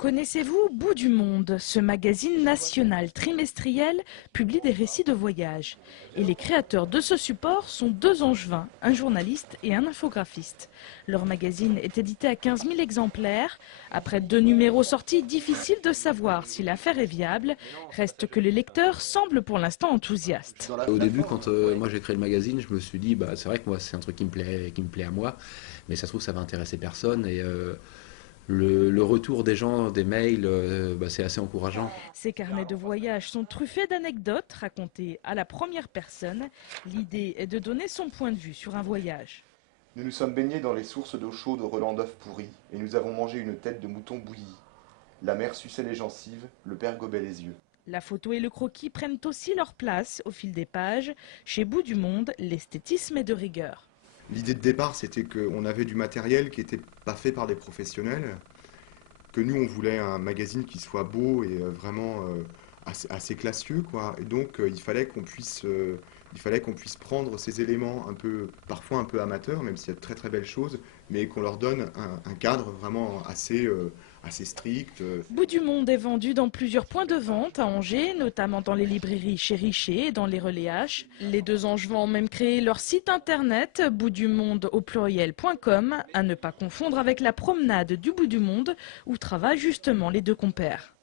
Connaissez-vous Bout du Monde? Ce magazine national trimestriel publie des récits de voyage. Et les créateurs de ce support sont deux angevins, un journaliste et un infographiste. Leur magazine est édité à 15 000 exemplaires. Après 2 numéros sortis, difficile de savoir si l'affaire est viable. Reste que les lecteurs semblent pour l'instant enthousiastes. Au début, quand moi j'ai créé le magazine, je me suis dit, c'est vrai que moi c'est un truc qui me plaît à moi, mais ça se trouve ça va intéresser personne. Et le retour des gens, des mails, c'est assez encourageant. Ces carnets de voyage sont truffés d'anecdotes racontées à la première personne. L'idée est de donner son point de vue sur un voyage. Nous nous sommes baignés dans les sources d'eau chaude au relent d'œufs pourris, et nous avons mangé une tête de mouton bouillie. La mer suçait les gencives, le père gobait les yeux. La photo et le croquis prennent aussi leur place au fil des pages. Chez Bout du Monde, l'esthétisme est de rigueur. L'idée de départ, c'était qu'on avait du matériel qui n'était pas fait par des professionnels, que nous, on voulait un magazine qui soit beau et vraiment assez classieux, quoi. Et donc, il fallait qu'on puisse prendre ces éléments parfois un peu amateurs, même s'il y a de très très belles choses, mais qu'on leur donne un cadre vraiment assez strict. Bout du Monde est vendu dans plusieurs points de vente à Angers, notamment dans les librairies chez Richer et dans les relais H. Les deux angevins ont même créé leur site internet boutdumonde.com, à ne pas confondre avec la promenade du Bout du Monde où travaillent justement les deux compères.